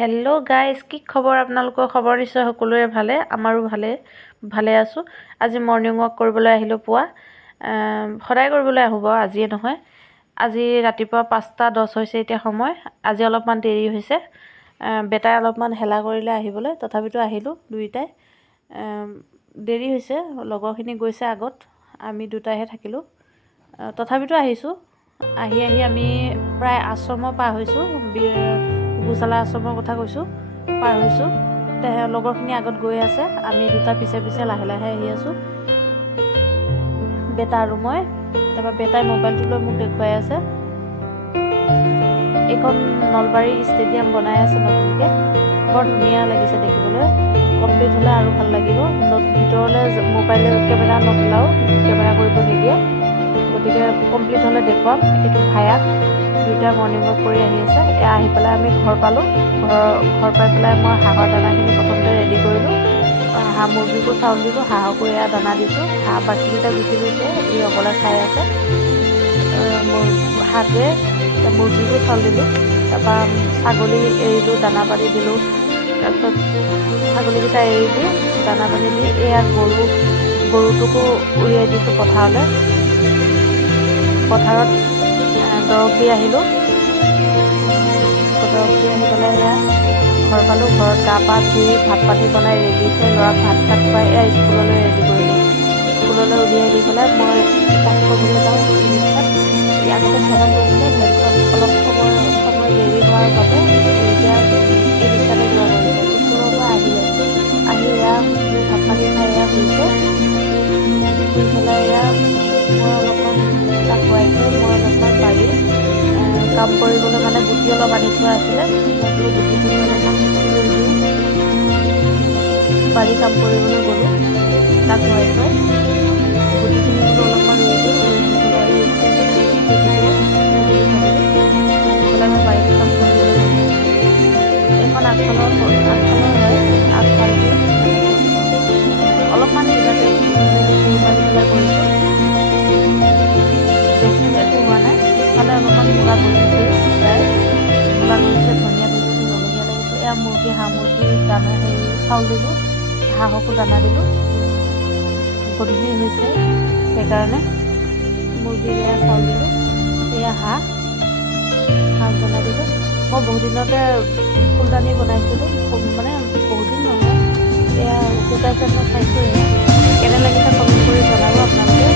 Hello' guys, কি খবৰ? আপোনালোকৰ খবৰ নিশ্চয় সকলোৰে ভালে, আমাৰো ভালে আছোঁ। আজি মৰ্ণিং ৱাক কৰিবলৈ আহিলোঁ পুৱা। সদায় কৰিবলৈ আহোঁ বাৰু, আজিয়ে নহয়। আজি ৰাতিপুৱা 5:10 হৈছে এতিয়া সময়। আজি অলপমান দেৰি হৈছে। বেটাই অলপমান হেলা কৰিলে আহিবলৈ, তথাপিতো আহিলোঁ দুয়োটাই। দেৰি হৈছে, লগৰখিনি গৈছে আগত, আমি দুটাইহে থাকিলোঁ। তথাপিতো আহিছোঁ। আহি আমি প্ৰায় আশ্ৰমৰ পাৰ হৈছোঁ। গোশালা আশ্ৰমৰ কথা কৈছোঁ, পাৰ হৈছোঁ। লগৰখিনি আগত গৈ আছে, আমি দুটা পিছে লাহে আহি আছোঁ, বেটা আৰু মই। তাৰপৰা বেটাই মোবাইলটো লৈ মোক দেখুৱাই আছে। এইখন নলবাৰী ষ্টেডিয়াম বনাই আছে নতুনকৈ, বৰ ধুনীয়া লাগিছে দেখিবলৈ। কমপ্লিট হ'লে আৰু ভাল লাগিব। ভিতৰলৈ মোবাইল কেমেৰা নচলাও, কেমেৰা কৰিব নিদিয়ে, গতিকে কমপ্লিট হ'লে দেখুৱাম। এইটো ভায়াক দুয়োটা মৰ্ণিং ৱাক কৰি আহি আছে। আহি পেলাই আমি ঘৰ পালোঁ। ঘৰ পাই পেলাই মই হাঁহৰ দানাখিনি প্ৰথমতে ৰেডি কৰিলোঁ। হাঁহ মুৰ্গীকো চাউল দিলোঁ, হাঁহকো এয়া দানা দিছোঁ। হাঁহ বাকীকেইটা গুচি গৈছে, ই অকলে খাই আছে। হাঁহটোৱে মুৰ্গীকো চাউল দিলোঁ। তাৰপৰা ছাগলী এৰিলোঁ, দানা পানী দিলোঁ। তাৰপিছত ছাগলীকেইটা এৰি দি দানা পানী দি এয়া গৰুটোকো উলিয়াই দিছোঁ পথাৰলৈ। পথাৰত দৰৱ দি আহিলোঁ। দৰৱ দি আহি পেলাই এয়া ঘৰ পালোঁ। ঘৰত গা পা ধুই ভাত পানী বনাই ৰেডি কৰি ল'ৰাক ভাত চাত খুৱাই এয়া স্কুললৈ ৰেডি কৰিলোঁ। স্কুললৈ উলিয়াই দি পেলাই মই কিতাপ পঢ়িবলৈ যাওঁ ৰিক্সাত। আগতে ভেনত গৈছিলে, ভেনখন অলপ সময় দেৰি হোৱাৰ বাবে এতিয়া এই ৰিক্সাতে যোৱা কৰিছে। স্কুলৰ পৰা আহি এয়া ভাত পানী খাই এয়া শুইছে। শুই পেলাই এয়া মই অলপমান তাক খুৱাই থৈ মই অলপমান বাৰী কাম কৰিবলৈ, মানে গুটি অলপ আনি থোৱা আছিলে, গুটিখিনি অলপমান ৰুই দিওঁ। বাৰী কাম কৰিবলৈ গ'লোঁ, তাক খুৱাই থৈ গুটিখিনি বোলো অলপমান ৰুই দিওঁ। পেলাই মই বাৰীত কাম কৰিবলৈ গ'লোঁ। এইখন আগফালৰ হয়, আগফাল দি অলপমান কিবাতে মাৰি পেলাই কৰিছোঁ। বেছি একো হোৱা নাই। পিছফালে অলপমান মূলা গজিছে, প্ৰায় মূলা গজিছে, ধনিয়া গজিছে, জলকীয়া লাগিছে। এয়া হাঁহ মুৰ্গীৰ দানা চাউল দিলোঁ, হাঁহকো দানা দিলোঁ। গধূলি হৈছে সেইকাৰণে মুৰ্গীৰ এয়া চাউল দিলোঁ। এয়া হাঁহ দানা দিলোঁ। মই বহুত দিনতে ফুলদানি বনাইছিলোঁ, মানে বহুত দিন নহয়, এয়া গোটাইছে মই চাইছোঁ। কেনে লাগিছে কমেণ্ট কৰি জনাব আপোনালোকে।